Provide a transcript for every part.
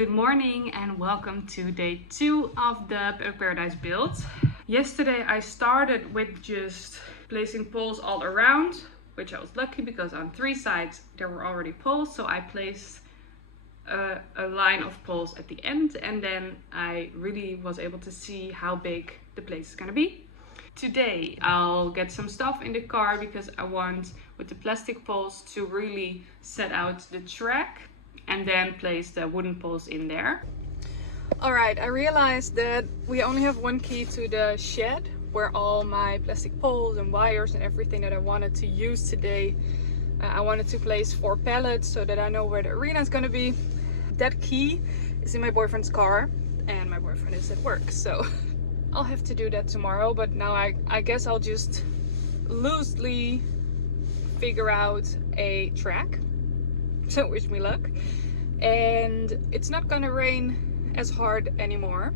Good morning and welcome to day 2 of the Paddock Paradise build. Yesterday I started with just placing poles all around, which I was lucky because on 3 sides there were already poles, so I placed a line of poles at the end, and then I really was able to see how big the place is gonna be. Today I'll get some stuff in the car because I want, with the plastic poles, to really set out the track and then place the wooden poles in there. Alright, I realized that we only have one key to the shed where all my plastic poles and wires and everything that I wanted to use today, I wanted to place 4 pallets so that I know where the arena is going to be. That key is in my boyfriend's car and my boyfriend is at work, so I'll have to do that tomorrow. But now I guess I'll just loosely figure out a track. So wish me luck. And it's not gonna rain as hard anymore,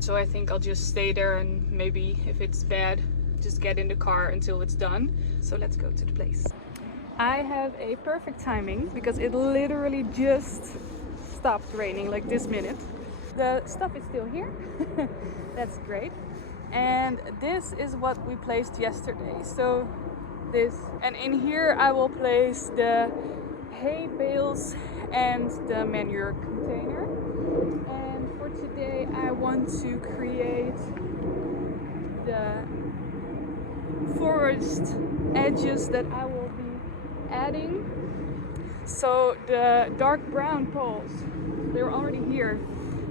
so I think I'll just stay there and maybe if it's bad just get in the car until it's done. So let's go to the place. I have a perfect timing because it literally just stopped raining like this minute. The stuff is still here. That's great. And this is what we placed yesterday. So this, and in here I will place the hay bales and the manure container. And for today I want to create the forest edges that I will be adding. So the dark brown poles, they're already here.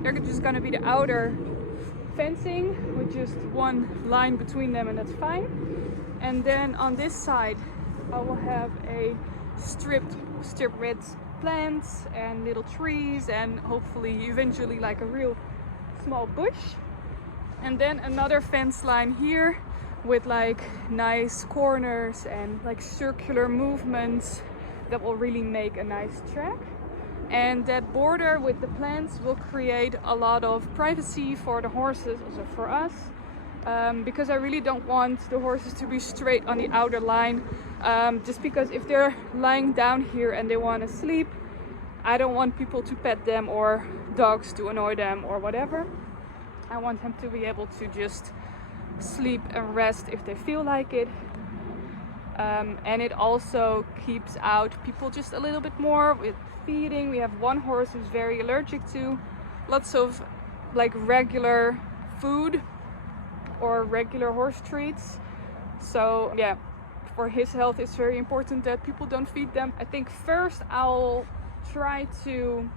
They're just gonna be the outer fencing with just one line between them, and that's fine. And then on this side I will have a strip with plants and little trees and hopefully eventually like a real small bush. And then another fence line here with like nice corners and like circular movements that will really make a nice track. And that border with the plants will create a lot of privacy for the horses, also for us, because I really don't want the horses to be straight on the outer line. Just because if they're lying down here and they want to sleep, I don't want people to pet them or dogs to annoy them or whatever. I want them to be able to just sleep and rest if they feel like it. And it also keeps out people just a little bit more with feeding. We have one horse who's very allergic to lots of like regular food or regular horse treats. So yeah, for his health it's very important that people don't feed them. I think first I'll try to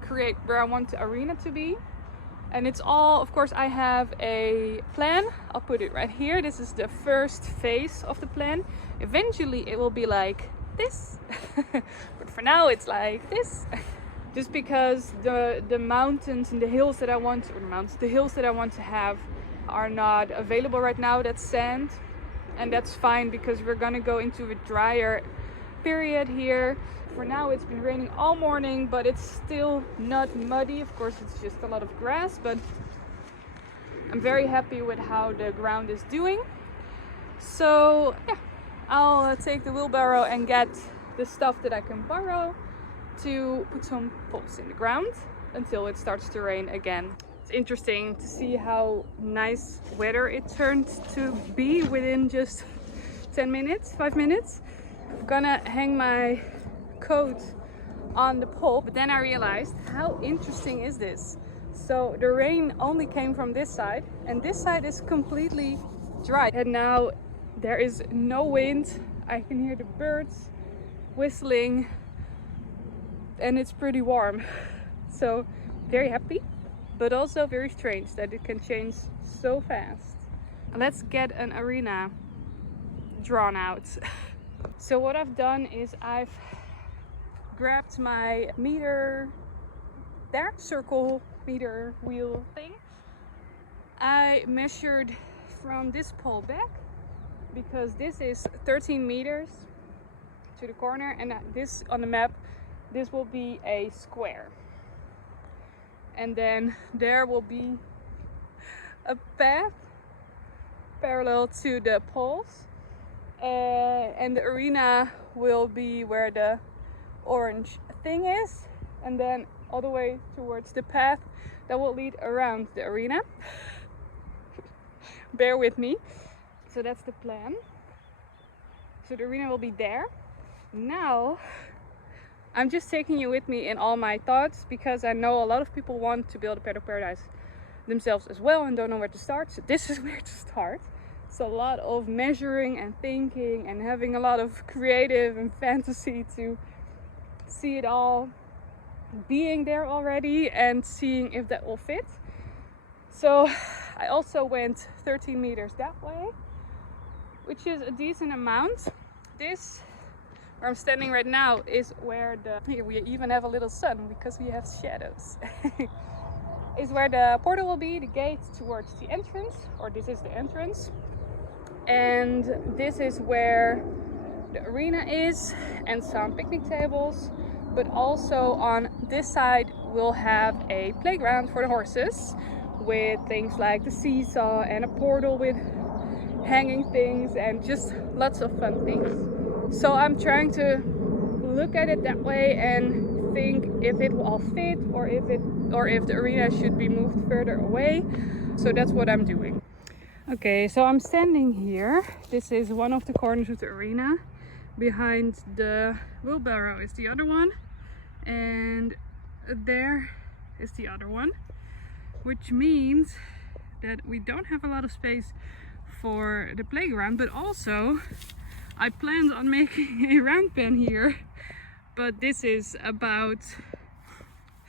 create where I want the arena to be. And it's all, of course, I have a plan. I'll put it right here. This is the first phase of the plan. Eventually it will be like this. But for now it's like this. Just because the mountains and the hills that I want, the hills that I want to have are not available right now. That's sand. And that's fine because we're gonna go into a drier period here. For now it's been raining all morning, but it's still not muddy. Of course it's just a lot of grass, but I'm very happy with how the ground is doing. So yeah, I'll take the wheelbarrow and get the stuff that I can borrow to put some poles in the ground until it starts to rain again. It's interesting to see how nice weather it turned to be within just 5 minutes. I'm gonna hang my coat on the pole, but then I realized how interesting is this. So the rain only came from this side and this side is completely dry, and now there is no wind. I can hear the birds whistling and it's pretty warm. So very happy, but also very strange that it can change so fast. Let's get an arena drawn out. So what I've done is I've grabbed my meter, there, circle meter wheel thing. I measured from this pole back because this is 13 meters to the corner, and this on the map, this will be a square. And then there will be a path parallel to the poles, and the arena will be where the orange thing is, and then all the way towards the path that will lead around the arena. Bear with me. So that's the plan. So the arena will be there. Now I'm just taking you with me in all my thoughts, because I know a lot of people want to build a paddock paradise themselves as well and don't know where to start. So this is where to start. It's a lot of measuring and thinking and having a lot of creative and fantasy to see it all being there already and seeing if that will fit. So I also went 13 meters that way, which is a decent amount. This, where I'm standing right now, is where here we even have a little sun because we have shadows. Is where the portal will be, the gate towards the entrance, or this is the entrance. And this is where the arena is and some picnic tables. But also on this side we'll have a playground for the horses with things like the seesaw and a portal with hanging things and just lots of fun things. So I'm trying to look at it that way and think if it will all fit, or if the arena should be moved further away. So that's what I'm doing. Okay, so I'm standing here. This is one of the corners of the arena. Behind the wheelbarrow is the other one, and there is the other one, which means that we don't have a lot of space for the playground. But also I planned on making a round pen here, but this is about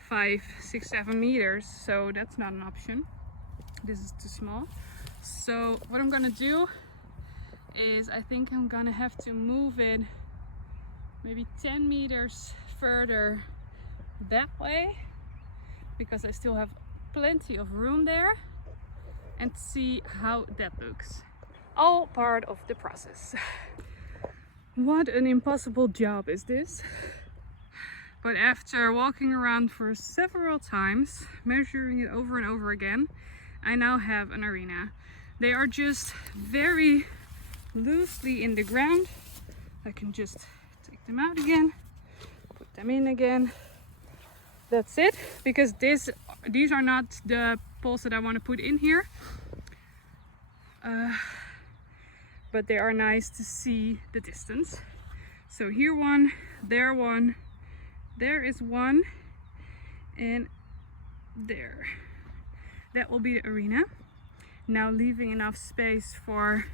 5, 6, 7 meters, so that's not an option. This is too small. So what I'm gonna do is, I think I'm gonna have to move it maybe 10 meters further that way, because I still have plenty of room there, and see how that looks. All part of the process. What an impossible job is this. But after walking around for several times, measuring it over and over again, I now have an arena. They are just very loosely in the ground. I can just take them out again, put them in again. That's it, because these are not the poles that I want to put in here. But they are nice to see the distance. So here one, there is one, and there. That will be the arena. Now leaving enough space for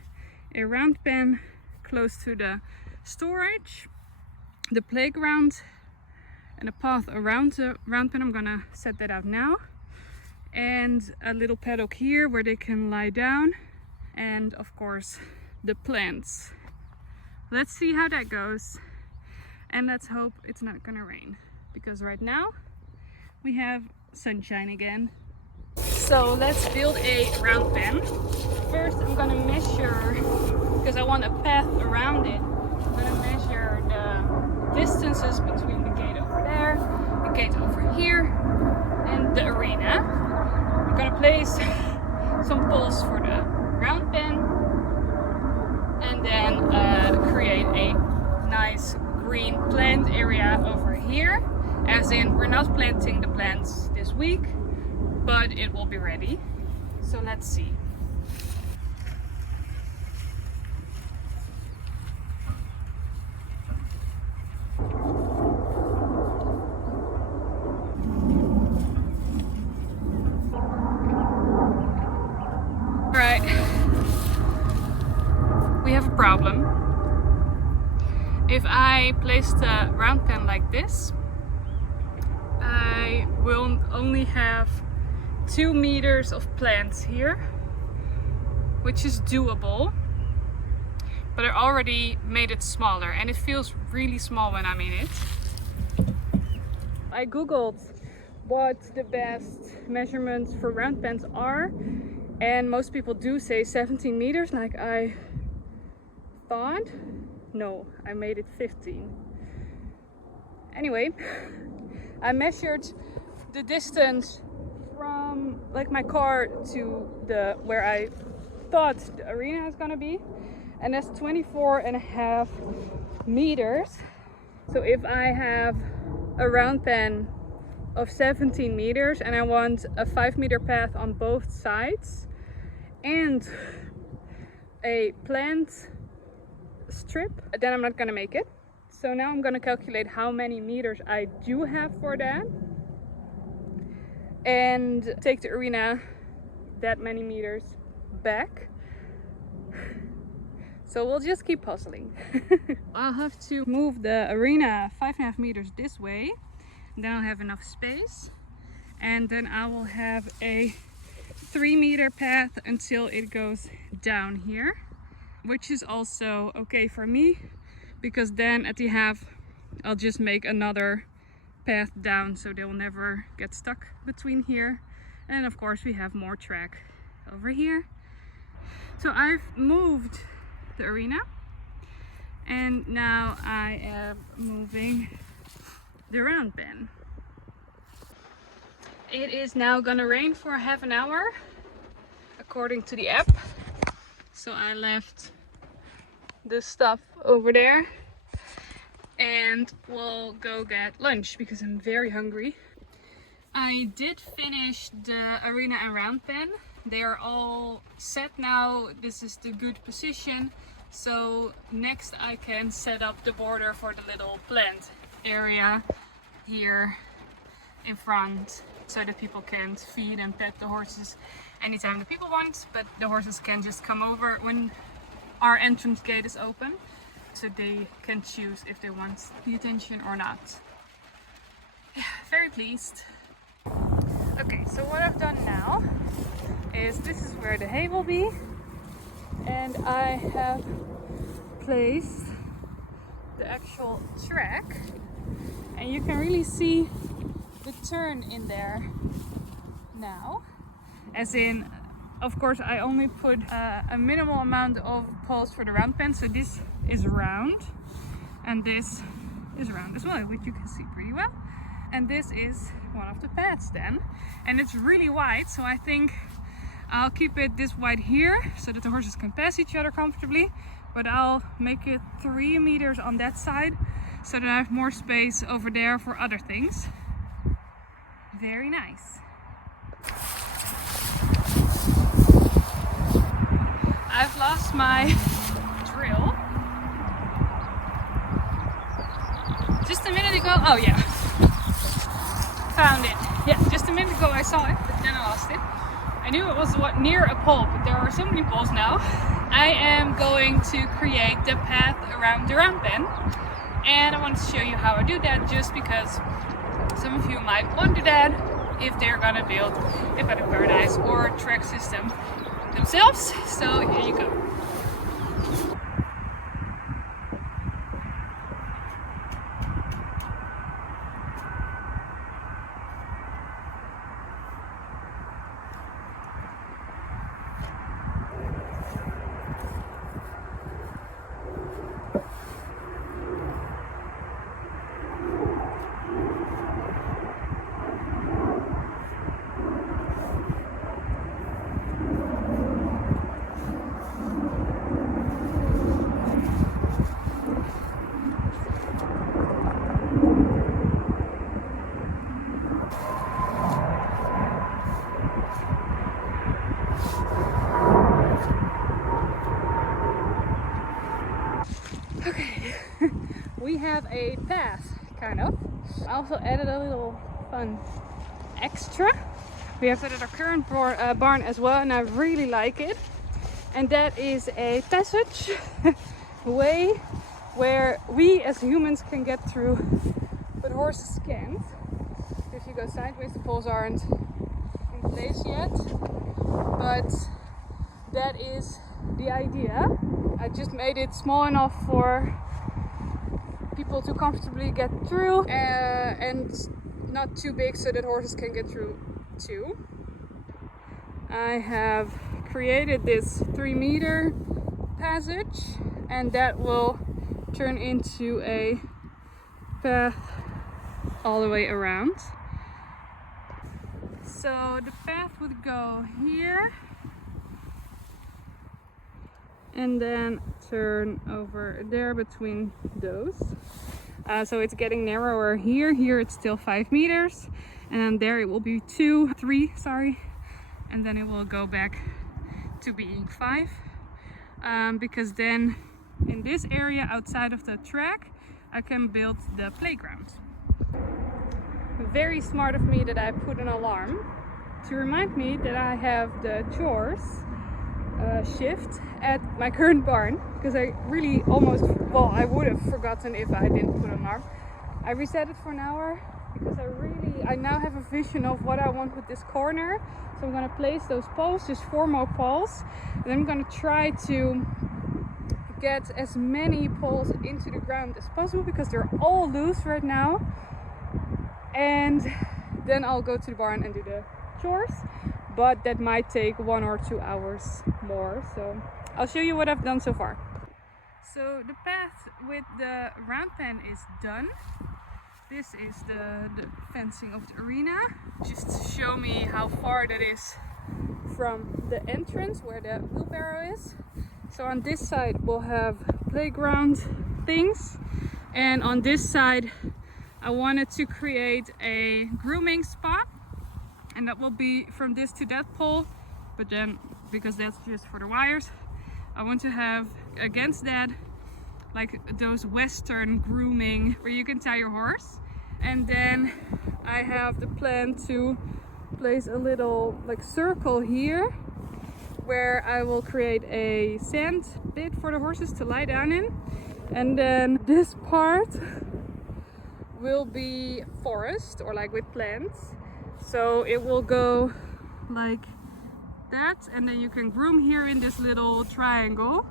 a round pen close to the storage, the playground, and a path around the round pen. I'm gonna set that out now. And a little paddock here where they can lie down. And of course the plants. Let's see how that goes. And let's hope it's not gonna rain, because right now we have sunshine again. So let's build a round pen. First I'm gonna measure, because I want a path around it, I'm gonna measure the distances between the gate over there, the gate over here, and the arena. I'm gonna place some poles for the round pen, and then create a nice green plant area over here. As in, we're not planting the plants this week, but it will be ready. So let's see. Alright, we have a problem. If I place the round pen like this, I will only have 2 meters of plants here, which is doable, but I already made it smaller and it feels really small when I'm in it. I googled what the best measurements for round pens are, and most people do say 17 meters like I thought. No, I made it 15. Anyway, I measured the distance from like my car to the where I thought the arena is gonna be, and that's 24.5 meters. So if I have a round pen of 17 meters, and I want a 5-meter path on both sides and a plant strip. Then I'm not gonna make it. So now I'm gonna calculate how many meters I do have for that and take the arena that many meters back. So we'll just keep puzzling. I'll have to move the arena 5.5 meters this way, and then I'll have enough space, and then I will have a 3-meter path until it goes down here, which is also okay for me, because then at the half I'll just make another path down so they'll never get stuck between here. And of course we have more track over here. So I've moved the arena, and now I am moving the round pen. It is now gonna rain for half an hour according to the app, so I left the stuff over there and we'll go get lunch because I'm very hungry. I did finish the arena and round pen. They are all set now. This is the good position. So next I can set up the border for the little plant area here in front, so that people can feed and pet the horses anytime the people want, but the horses can just come over when our entrance gate is open, so they can choose if they want the attention or not. Yeah, very pleased. Okay, so what I've done now is this is where the hay will be, and I have placed the actual track, and you can really see the turn in there now. As in, of course, I only put a minimal amount of poles for the round pen, so this is round and this is round as well, which you can see pretty well. And this is one of the paths then, and it's really wide, so I think I'll keep it this wide here so that the horses can pass each other comfortably, but I'll make it 3 meters on that side so that I have more space over there for other things. Very nice. I've lost my drill. Just a minute ago, oh yeah, found it. Yeah, just a minute ago I saw it, but then I lost it. I knew it was near a pole, but there are so many poles now. I am going to create the path around the round pen, and I want to show you how I do that, just because some of you might wonder that if they're gonna build a paddock paradise or track system themselves. So here you go. Okay, we have a path, kind of. I also added a little fun extra. We have that at our current barn as well, and I really like it. And that is a passage way where we as humans can get through, but horses can't. If you go sideways, the poles aren't in place yet, but that is the idea. I just made it small enough for people to comfortably get through, and not too big so that horses can get through too. I have created this 3-meter passage, and that will turn into a path all the way around. So the path would go here and then turn over there between those. So it's getting narrower here. Here it's still 5 meters, and then there it will be 3, sorry, and then it will go back to being 5, because then in this area outside of the track I can build the playground. Very smart of me that I put an alarm to remind me that I have the chores shift at my current barn, because I really almost, well, I would have forgotten if I didn't put an alarm. I reset it for an hour because I now have a vision of what I want with this corner. So I'm going to place those poles, just 4 more poles, and then I'm going to try to get as many poles into the ground as possible because they're all loose right now. And then I'll go to the barn and do the chores, but that might take 1 or 2 hours more, so I'll show you what I've done so far. So the path with the round pen is done. This is the fencing of the arena, just to show me how far that is from the entrance where the wheelbarrow is. So on this side we'll have playground things, and on this side I wanted to create a grooming spot, and that will be from this to that pole, but then because that's just for the wires, I want to have against that like those western grooming where you can tie your horse. And then I have the plan to place a little like circle here where I will create a sand pit for the horses to lie down in, and then this part will be forest or like with plants, so it will go like that, and then you can groom here in this little triangle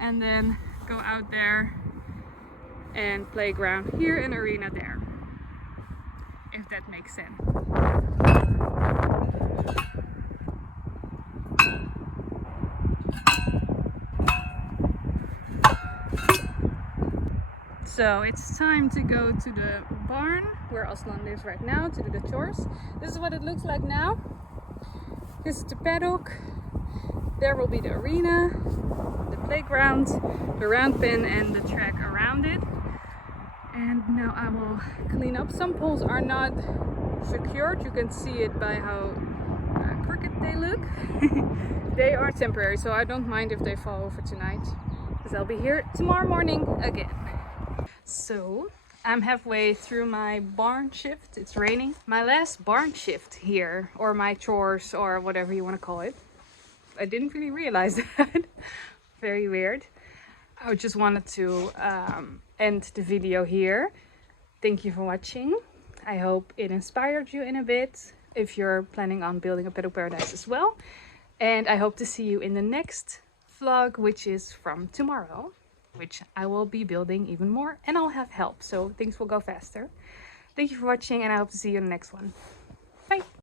and then go out there and playground here and arena there, if that makes sense. So it's time to go to the barn where Aslan lives right now to do the chores. This is what it looks like now. This is the paddock. There will be the arena, the playground, the round pen and the track around it. And now I will clean up. Some poles are not secured. You can see it by how crooked they look. They are temporary, so I don't mind if they fall over tonight, because I'll be here tomorrow morning again. So I'm halfway through my barn shift. It's raining. My last barn shift here, or my chores, or whatever you want to call it. I didn't really realize that. Very weird. I just wanted to end the video here. Thank you for watching. I hope it inspired you in a bit if you're planning on building a paddock paradise as well. And I hope to see you in the next vlog, which is from tomorrow, which I will be building even more, and I'll have help, so things will go faster. Thank you for watching, and I hope to see you in the next one. Bye!